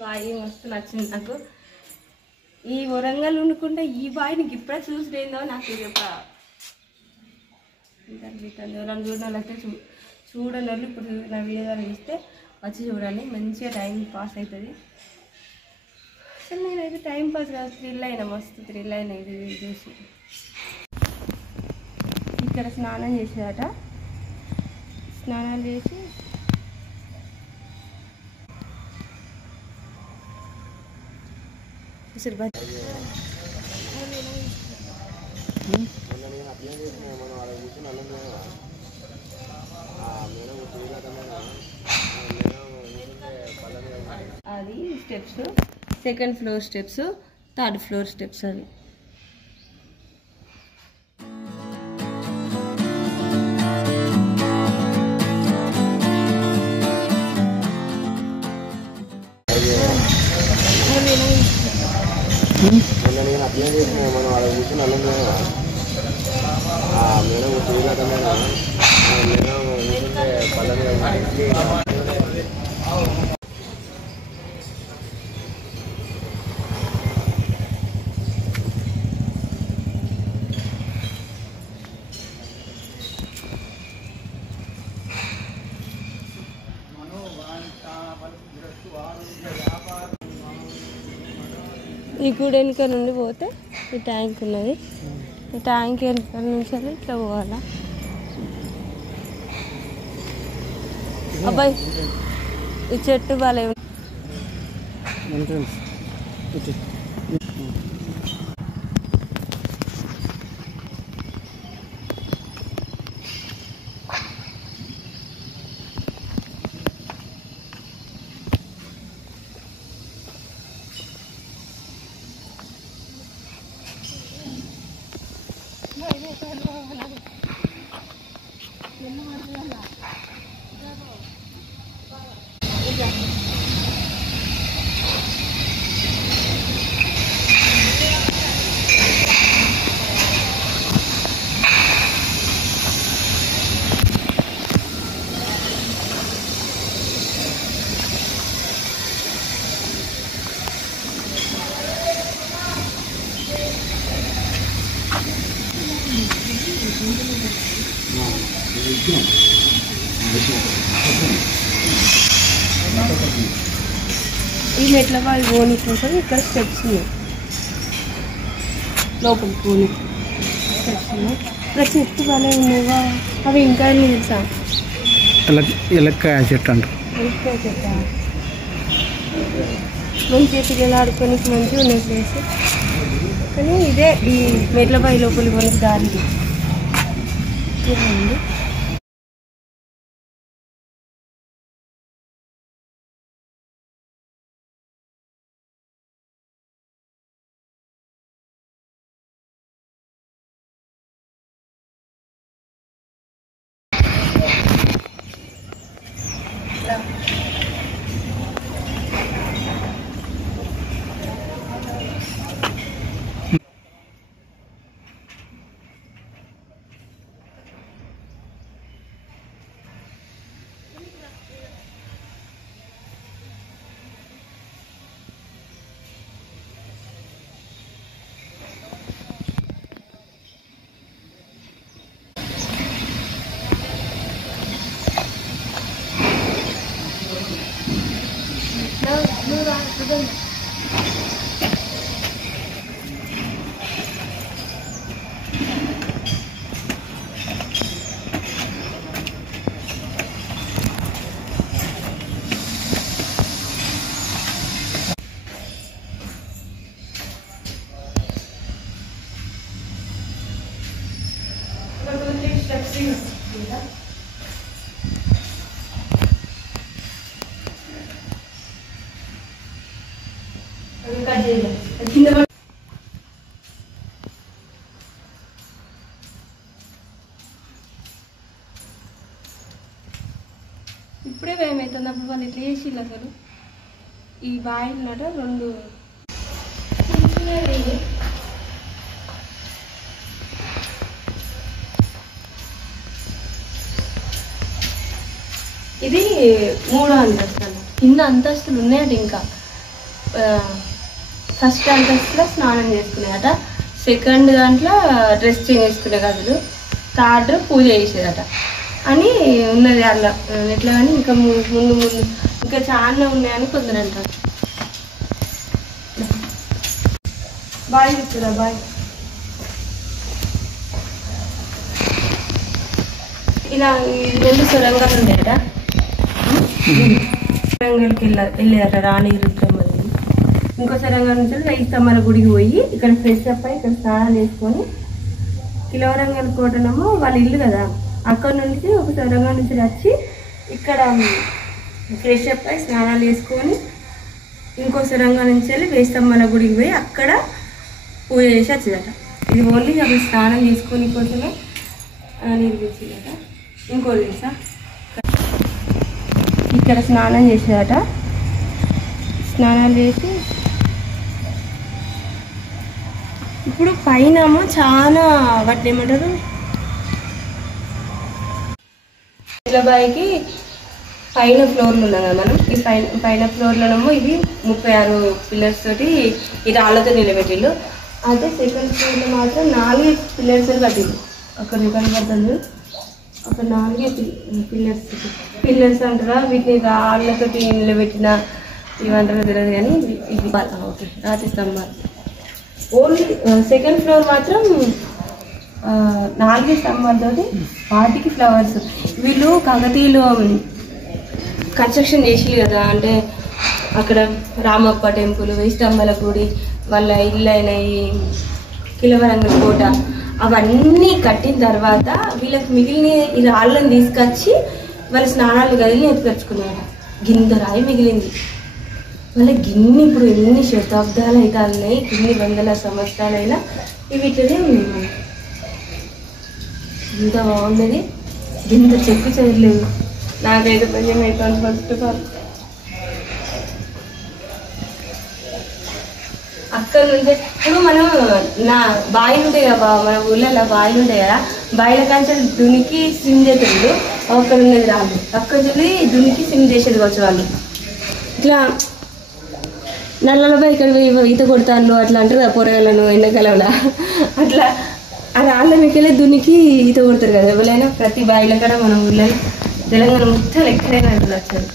బాయి మస్తు నచ్చింది నాకు. ఈ వరంగల్ వండుకుంటే ఈ బాయి నీకు ఇప్పుడే చూసిపోయిందో నాకు ఇది ఒక ఎవరైనా చూడని వాళ్ళైతే చూడని వాళ్ళు ఇప్పుడు నా వీడియో చూస్తే వచ్చి చూడండి. మంచిగా టైం పాస్ అవుతుంది. అసలు నేనైతే టైం పాస్ కాదు, థ్రిల్ అయినా, మస్తు థ్రిల్ అయినా ఇది చూసి. ఇక్కడ స్నానం చేసేదట. స్నానాలు చేసి అది steps, second floor steps, third floor steps. అవి ఈ గుడి వెనుక నుండి పోతే ఈ ట్యాంక్ ఉన్నది. ఈ ట్యాంక్ వెనుక నుంచి ఇట్లా పోవాలా. అబ్బాయి ఈ చెట్టు బాగా ఈ మెట్ల వాళ్ళు పోనీ కోసం ఇక్కడ స్టెప్స్ ఉన్నాయి. లోపలికి పోనీ స్టెప్స్ ఉన్నాయి. ఇక్కడ చెట్టు బాగా ఉన్నావా, అవి ఇంకా తెలుసా? ఎలక్కాయ చెట్టు అంటారు. ఎలక్కాయ చెట్ట మంచిగా పిల్లలు ఆడుకోనికి మంచిగా ఉన్నాయి ప్లేస్. కానీ ఇదే ఈ మెట్ల బావి లోపలికి పోనీ దారి ఉంది. ఇప్పుడే భయమవుతుంది. అప్పుడు వాళ్ళు ఇట్లా చేసిళ్ళు అసలు. ఈ బాయిలట రెండు ఇది 3వ అంతస్తు అన్న. కింద అంతస్తులు ఉన్నాయట. ఇంకా ఫస్ట్ అంతస్తులో స్నానం చేసుకునేదట, సెకండ్ దాంట్లో డ్రెస్ చేంజ్ చేసుకునే గదులు, థర్డ్ పూజ చేసేదట అని ఉన్నది అలా. ఎట్లా కానీ ఇంకా ముందు ఇంకా చాలా ఉన్నాయని కొందరు అంటారు. బాయ్ చెప్తుందా? బాయ్. ఇలా 2 సొరంగాలు ఉండేట. సొరంగాలకి వెళ్ళారట రాణి రుద్రమ్మది. ఇంకో సొరంగం నుంచి వెయ్యి స్తంభాల గుడికి పోయి ఇక్కడ ఫ్రెష్ అప్ అయి ఇక్కడ స్నానాలు చేసుకొని, కిలవరంగల్ కోటనము వాళ్ళ ఇల్లు కదా, అక్కడ నుంచి ఒక సొరంగం నుంచి వచ్చి ఇక్కడ ఫ్రెష్ అప్ అయి స్నానాలు చేసుకొని ఇంకో సొరంగం నుంచి వెళ్ళి వెయ్యి స్తంభాల గుడికి పోయి అక్కడ పూజ చేసి వచ్చిందట. ఇది ఓన్లీ అక్కడ స్నానం చేసుకొని కోసమే నిర్మించిందట. ఇంకోటి తెలుసా, ఇక్కడ స్నానం చేసేదట. స్నానాలు చేసి ఇప్పుడు పైన చాలా వాటిని ఏమంటారు, బాయికి పైన ఫ్లోర్లు ఉన్నాం కదా మనం. ఈ పైన ఫ్లోర్లోనేమో ఇవి 36 పిల్లర్స్ తోటి ఈ రాళ్ళతో నిలబెట్టిళ్ళు. అదే సెకండ్ ఫ్లోర్లో మాత్రం 4 పిల్లర్స్ కట్టిళ్ళు. అక్కడ కనబడుతుంది అక్కడ 4 పిల్లర్స్ అంటారా, వీటిని రాళ్ళతోటి నిలబెట్టిన ఇవంటారో తెలియదు కానీ ఇది ఓకే రాతి స్తంభాలు. ఓన్లీ సెకండ్ ఫ్లోర్ మాత్రం 4 స్తంభాలతోటి వాటికి ఫ్లవర్స్. వీళ్ళు కాకతీయులు కన్స్ట్రక్షన్ చేసి కదా, అంటే అక్కడ రామప్ప టెంపుల్, వెయ్యి స్తంభాల గుడి, వాళ్ళ ఇల్లు అయిన ఈ కిలవరంగల్ కోట అవన్నీ కట్టిన తర్వాత వీళ్ళకి మిగిలిన ఈ రాళ్ళని తీసుకొచ్చి వాళ్ళ స్నానాలు గదిని ఎత్తుకొచ్చుకున్నారు. గింద రాయి మిగిలింది వాళ్ళ గిన్ని. ఇప్పుడు ఎన్ని శతాబ్దాలు అయితే ఉన్నాయి, ఎన్ని వందల సంవత్సరాలైనా ఇవి ఇట్లనే ఉన్నాయి. ఇంత బాగున్నది, ఇంత చెక్కు చేయలేదు. నాకైతే భయం అవుతుంది ఫస్ట్ ఆఫ్ ఆల్. అక్కడ నుంచే ఇప్పుడు మనం బాయిలు ఉంటాయి కదా, మన ఊళ్ళలో బాయిలు ఉంటాయి కదా, బాయిల కాంచె దునికి స్విమ్ చేసేది అక్కడ ఉన్నది రాళ్ళు. అక్కడ చూసి దునికి స్విమ్ చేసేది కావచ్చు వాళ్ళు. ఇట్లా నల్లలపై ఇక్కడ ఈత కొడతాను అట్లా అంటారు కదా పొరగలను ఎండాకాలంలో. అట్లా ఆ రాళ్ళ మీకెళ్ళి దునికి ఈత కొడతారు కదా ఎవరైనా. ప్రతి బాయిల కూడా మనం ఊళ్ళో తెలంగాణ మొత్తం ఎక్కడైనా అట్లా వచ్చారు.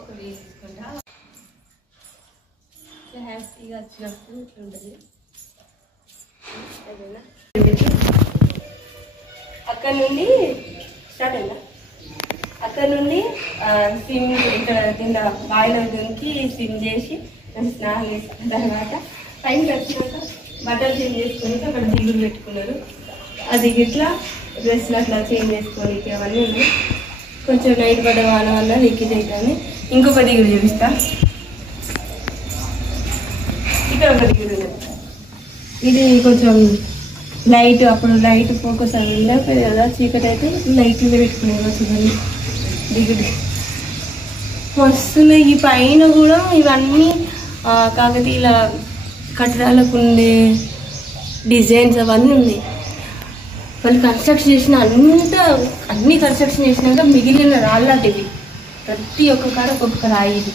ఒక వేసి తీసుకుంటా హ్యాపీగా వచ్చినప్పుడు ఉంటుంది. అక్కడ నుండి స్టార్ట్ అయిందా, అక్కడ నుండి స్విమ్ ఇక్కడ కింద బాయిలో దునికి స్విమ్ చేసి స్నానం చేసుకున్న తర్వాత పైకి వచ్చినాక బట్టలు చేంజ్ చేసుకొని అక్కడ దిగులు పెట్టుకున్నారు. అది ఇట్లా డ్రెస్లు అట్లా చేంజ్ చేసుకొని అవన్నీ ఉన్నాయి. కొంచెం నైట్ పడ్డ వాన వల్ల లీకేజ్ అవుతుంది. ఇంకొక దిగులు చూపిస్తా. ఇక్కడ ఒక దిగులు ఉంది. ఇది కొంచెం లైట్, అప్పుడు లైట్ ఫోకస్ అవి ఉండకపోయింది కదా, చీకటి అయితే లైట్లు పెట్టుకునేది వచ్చిందని దిగులు వస్తున్నాయి. ఈ పైన కూడా ఇవన్నీ కాకతీయుల కట్టడాలకు ఉండే డిజైన్స్ అవన్నీ ఉన్నాయి. వాళ్ళు కన్స్ట్రక్షన్ చేసిన అన్ని కన్స్ట్రక్షన్ చేసినాక మిగిలిన రాళ్ళటివి ప్రతి ఒక్క కాడ ఒక్కొక్క రాయి. ఇది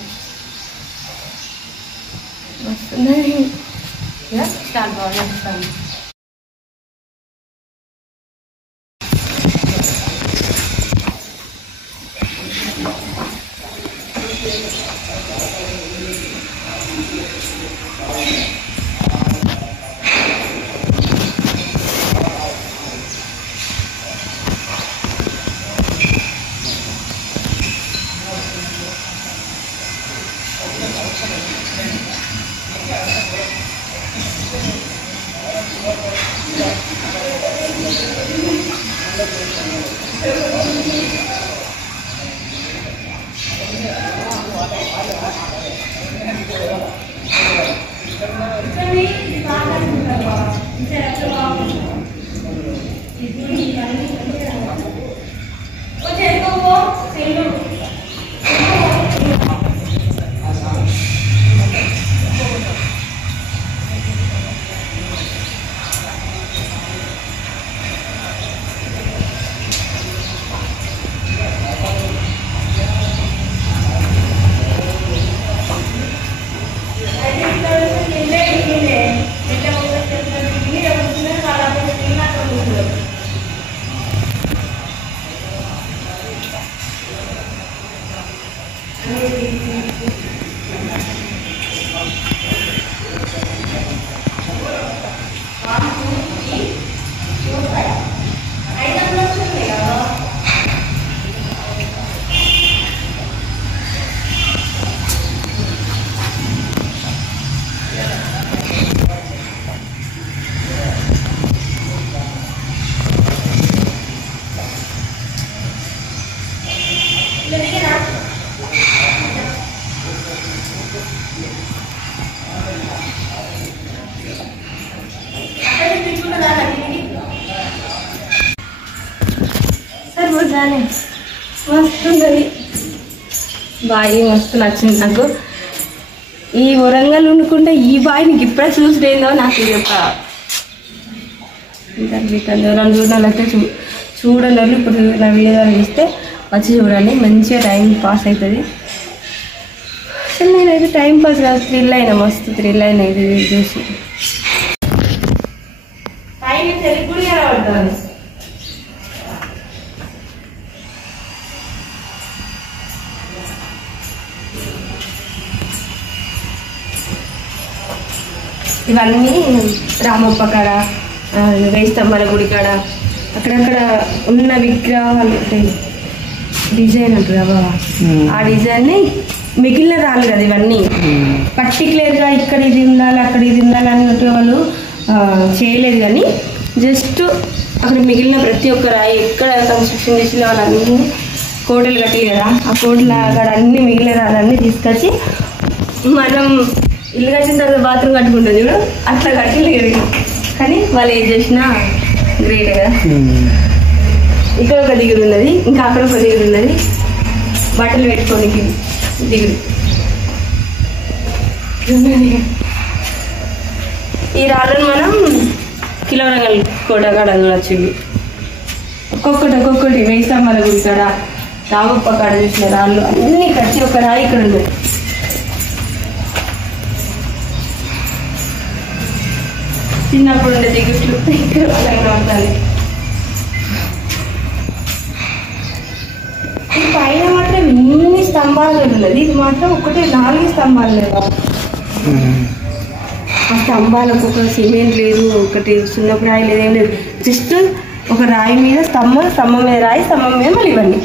వస్తున్నాయి. స్టార్ట్ బాగుంది. మస్తున్నది బాయి, మస్తు నచ్చింది నాకు. ఈ వరంగల్ వండుకుంటే ఈ బాయి నీకు ఇప్పుడే చూసిరేందో నాకు ఇది ఒక రెండు చూడాలంటే చూడండి. ఇప్పుడు నా వీడియో చూస్తే వచ్చి చూడండి, మంచిగా టైం పాస్ అవుతుంది. అసలు నేనైతే టైం పాస్ కాదు, థ్రిల్ అయినా, మస్తు థ్రిల్ అయినా ఇది చూసి. పైన తెలుగు కనబడుతుంది. ఇవన్నీ రామప్ప కాడ, వేయి స్తంభాల గుడి కాడ అక్కడక్కడ ఉన్న విగ్రహాలు ఉంటాయి, డిజైన్ అంటారు కదా, ఆ డిజైన్ని మిగిలిన రాళ్ళు కదా ఇవన్నీ పర్టికులర్గా ఇక్కడ ఇది ఉండాలి అక్కడ ఇది ఉండాలి అన్నట్టు వాళ్ళు చేయలేదు. కానీ జస్ట్ అక్కడ మిగిలిన ప్రతి ఒక్క రాయి ఎక్కడ కన్స్ట్రక్షన్ చేసిన వాళ్ళన్నీ కోటలు కట్టి కదా, ఆ కోటల అక్కడ అన్ని మిగిలిన రాళ్ళన్నీ తీసుకొచ్చి మనం ఇల్లు కట్టిన తర్వాత బాత్రూమ్ కట్టుకుంటుంది చూడు, అట్లా కట్టిల్లు కదా. కానీ వాళ్ళు ఏం చేసినా గ్రేట్ కదా. ఇక్కడ ఒక దిగుడు ఉన్నది, ఇంకా అక్కడ ఒక దిగుడు ఉన్నది, బట్టలు పెట్టుకోనికి దిగుడు. ఈ రాళ్ళను మనం కిలోరంగల్ కోట కాడ చూడొచ్చు. ఒక్కొక్కటి వేయి స్తంభాల గుడి కాడ, రామప్ప కాడ చూసిన రాళ్ళు అన్నీ కచ్చి ఒక రాయి ఇక్కడ ఉన్నాయి. చిన్నప్పుడు ఉండే దిగుట్లు ఇక్కడ ఉంటాయి. పైన మాత్రం ఎన్ని స్తంభాలు ఉన్నది, ఇది మాత్రం ఒకటి 4 స్తంభాలు లేవా. ఆ స్తంభాలకు ఒక సిమెంట్ లేదు, ఒకటి సున్నపు రాయి లేదు, ఏం లేదు. జస్ట్ ఒక రాయి మీద స్తంభం మీద రాయి, స్తంభం మీద మళ్ళీ ఇవన్నీ.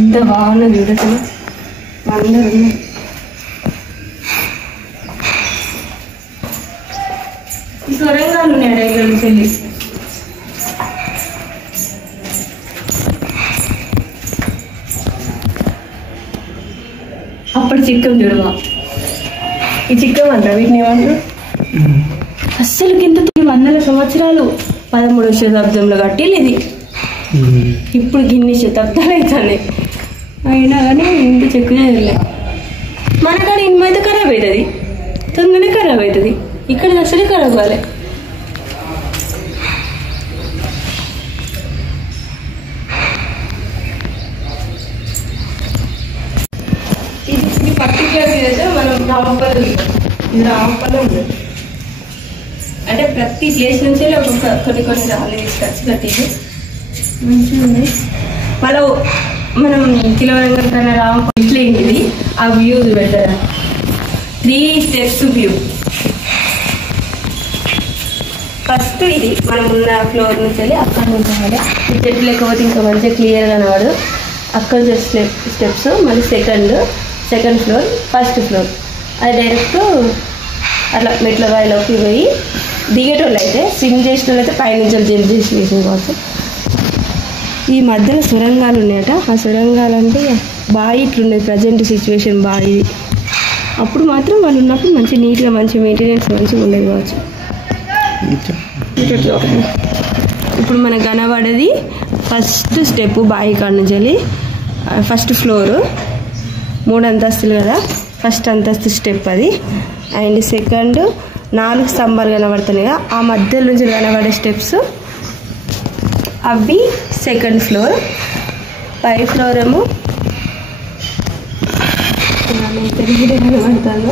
ఎంత బాగున్నది చూడటం అందరూ ఉన్నాయి. ఈ సొరంగాలు ఉన్నాయి ఇక్కడ నుంచి. అప్పుడు చిక్కం చూడవా, ఈ చిక్కం అంటారు, వీటిని ఏమంటారు అస్సలు కింద 100 సంవత్సరాలు 13వ శతాబ్దంలో కట్టిలు ఇది. ఇప్పుడు గిన్ని శతాబ్దాలు అవుతుంది అయినా కానీ ఇంత చెక్కునే వెళ్ళలేదు. మన కాడ ఇన్మైతే ఖరాబ్ అవుతుంది, తొందరనే ఖరాబ్ అవుతుంది. ఇక్కడ అసలు ఖరాబ్ కాలే. ఇది పర్టికులర్ అయితే మనం రామప్పలో, ఇది రామప్పలో ఉంటుంది. అంటే ప్రతి ప్లేస్ నుంచి కొన్ని రాళ్ళు తీసుకొచ్చి కట్టింది, మంచిగా ఉంది. మళ్ళీ మనం కిలోరంగల్ కన్నా రామప్ప ఇట్లా ఏంటిది ఆ వ్యూ పెడతారా, 3 స్టెప్స్ వ్యూ. ఫస్ట్ ఇది మనం ఉన్న ఫ్లోర్ నుంచి వెళ్ళి అక్కడ నుంచి ఈ చెట్లు లేకపోతే ఇంకా మంచిగా క్లియర్గా కనబడు. అక్కడ నుంచి స్టెప్స్, మళ్ళీ సెకండ్ ఫ్లోర్, ఫస్ట్ ఫ్లోర్. అది డైరెక్ట్ అట్లా మెట్ల బాయిలోకి పోయి దిగేటోళ్ళు అయితే, స్విమ్ చేసిన వాళ్ళు అయితే పైనుంచి జంప్ చేసి వేసుకోవచ్చు. ఈ మధ్యలో సొరంగాలు ఉన్నాయట. ఆ సొరంగాలు అంటే బాగా ఇట్లున్నది ప్రజెంట్ సిచ్యువేషన్ బాగా. అప్పుడు మాత్రం వాళ్ళు ఉన్నప్పుడు మంచి నీట్గా మంచి మెయింటెనెన్స్ మంచిగా ఉండేది కావచ్చు. ఇప్పుడు మనకు కనబడేది ఫస్ట్ స్టెప్ బాయి కాడ నుంచి వెళ్ళి ఫస్ట్ ఫ్లోరు, 3 అంతస్తులు కదా, ఫస్ట్ అంతస్తు స్టెప్ అది. అండ్ సెకండ్ 4 స్తంభాలు కనబడుతున్నాయి కదా, ఆ మధ్యలో నుంచి కనబడే స్టెప్స్ అవి సెకండ్ ఫ్లోర్. పై ఫ్లోర్ ఏమో కనబడతాను.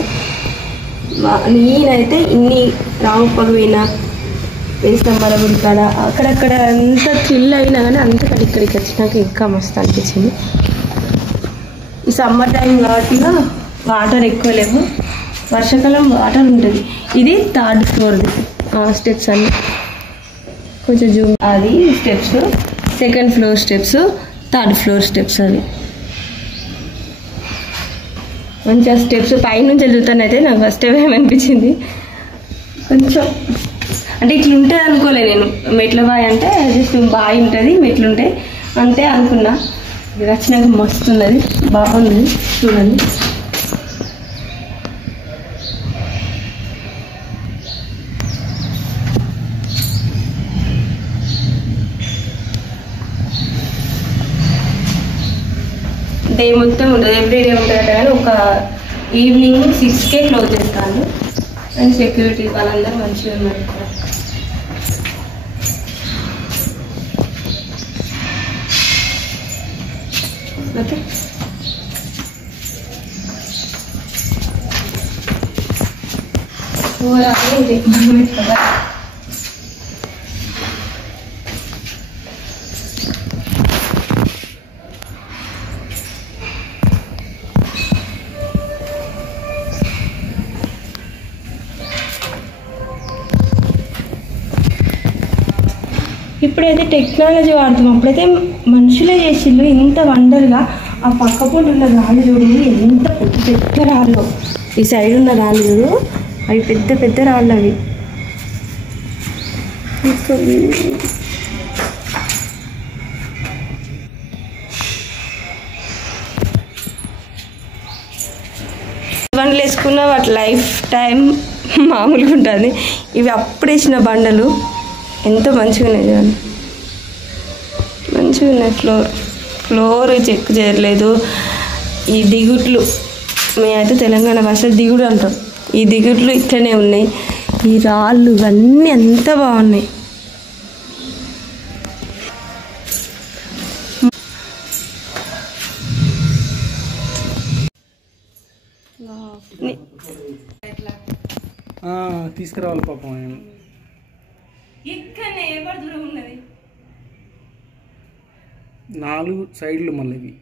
నేనైతే ఇన్ని రామప్పకు పోయినా, వేయి స్తంభాల గుడి కాడ అక్కడక్కడ అంత థ్రిల్ అయినా కానీ అంత ఇక్కడికి వచ్చినాక ఇంకా మస్తు అనిపించింది. ఈ సమ్మర్ టైం కాబట్టి వాటర్ ఎక్కువ లేవు, వర్షాకాలం వాటర్ ఉంటుంది. ఇది 3rd ఫ్లోర్ది స్టెప్స్ అన్నీ కొంచెం జూమ్. అది steps 2nd floor steps, 3rd floor steps. అవి మంచిగా స్టెప్స్ పైనుంచి వెళ్తానైతే నాకు ఫస్ట్ టైం ఏమనిపించింది, కొంచెం అంటే ఇట్లా ఉంటుంది అనుకోలే నేను. మెట్ల బాయ్ అంటే జస్ట్ బాయ్ ఉంటుంది, మెట్లు ఉంటాయి అంతే అనుకున్నా. ఇది వచ్చినాక మస్తు ఉన్నది, బాగుంది చూడండి. డే మొత్తం ఉంటుంది, ఎవ్రీడే ఉంటుంది కానీ ఒక ఈవినింగ్ 6కే క్లోజ్ చేస్తాను. అండ్ సెక్యూరిటీ వాళ్ళందరూ మంచిగా ఉన్నారు ఇక్కడ. ఓకే, ఇప్పుడైతే టెక్నాలజీ వాడుతాం, అప్పుడైతే మనుషులే చేసిళ్ళు ఇంత వండర్గా. ఆ పక్క పొంటి ఉన్న రాళ్ళు చూడు, ఎంత పెద్ద పెద్ద రాళ్ళు. ఈ సైడ్ ఉన్న రాళ్ళు చూడు, అవి పెద్ద పెద్ద రాళ్ళు. అవి బండలు వేసుకున్న వాటి లైఫ్ టైం మామూలుగా ఉంటుంది. ఇవి అప్పుడేసిన బండలు ఎంతో మంచిగా ఉన్నాయి చూడండి, మంచిగా ఉన్నాయి. ఫ్లోర్ చెక్ చేయలేదు. ఈ దిగుట్లు మేమైతే తెలంగాణ భాషలో దిగుడు అంటాం. ఈ దిగుట్లు ఇట్లనే ఉన్నాయి. ఈ రాళ్ళు ఇవన్నీ ఎంత బాగున్నాయి. తీసుకురావాలి పాపం. ఇక్కడనే ఎవరు దూరం ఉన్నది, 4 సైడ్లు మళ్ళీ ఇవి.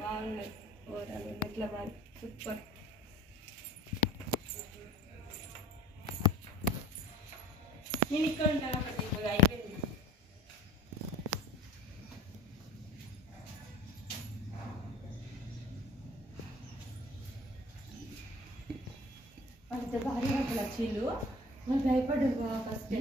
బాగున్నాయి ఎట్లా బాగా సూపర్. నేను ఇక్కడ ఉంటాను, అయిపోయింది. అంత భారీ అసలు చీలు వాళ్ళు భయపడ్డారు ఫస్ట్.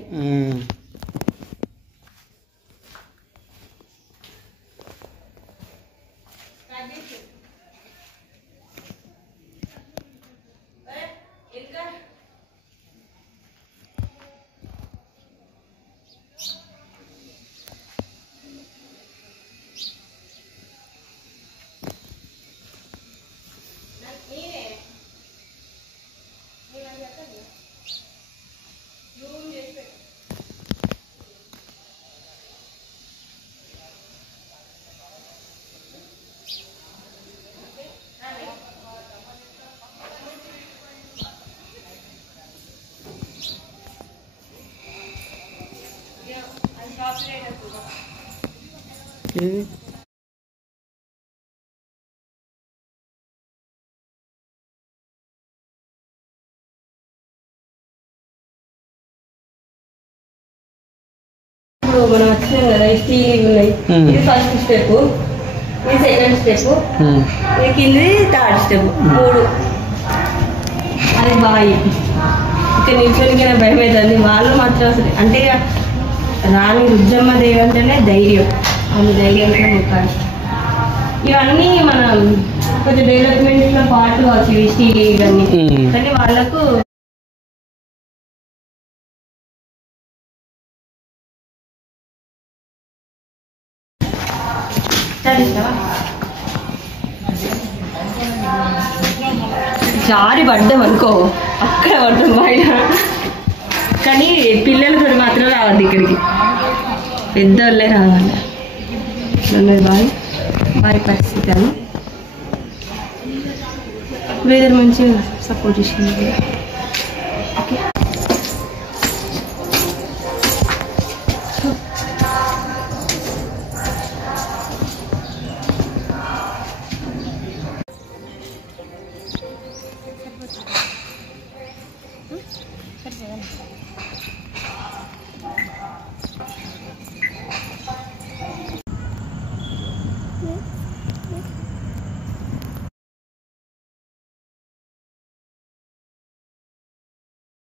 ఇప్పుడు మనం వచ్చినాం కదా, స్టీల్ ఉన్నాయి. ఇది ఫస్ట్ స్టెప్, ఇది 2nd స్టెప్, ఇది కింది 3rd స్టెప్. 3 అది బాయి. ఇక్కడ నిల్చోనికైనా భయం అవుతుంది. వాళ్ళు మాత్రం అసలు అంటే రాణి రుద్రమ్మ దేవి అంటేనే ధైర్యం, ఆమె ధైర్యంగా ముఖాలి. ఇవన్నీ మనం కొంచెం డెవలప్మెంట్లో పార్ట్ కావచ్చు ఇవి స్టీల్ ఇవన్నీ. కానీ వాళ్ళకు జారి పడ్డాం అనుకో అక్కడ పడ్డాం బయట. కానీ పిల్లలతో మాత్రం రావద్దు ఇక్కడికి, పెద్దవాళ్ళే రావాలి. ఉన్నది బాయ్ పరిస్థితి అని వెదర్ మంచిగా సపోర్ట్ చేసింది.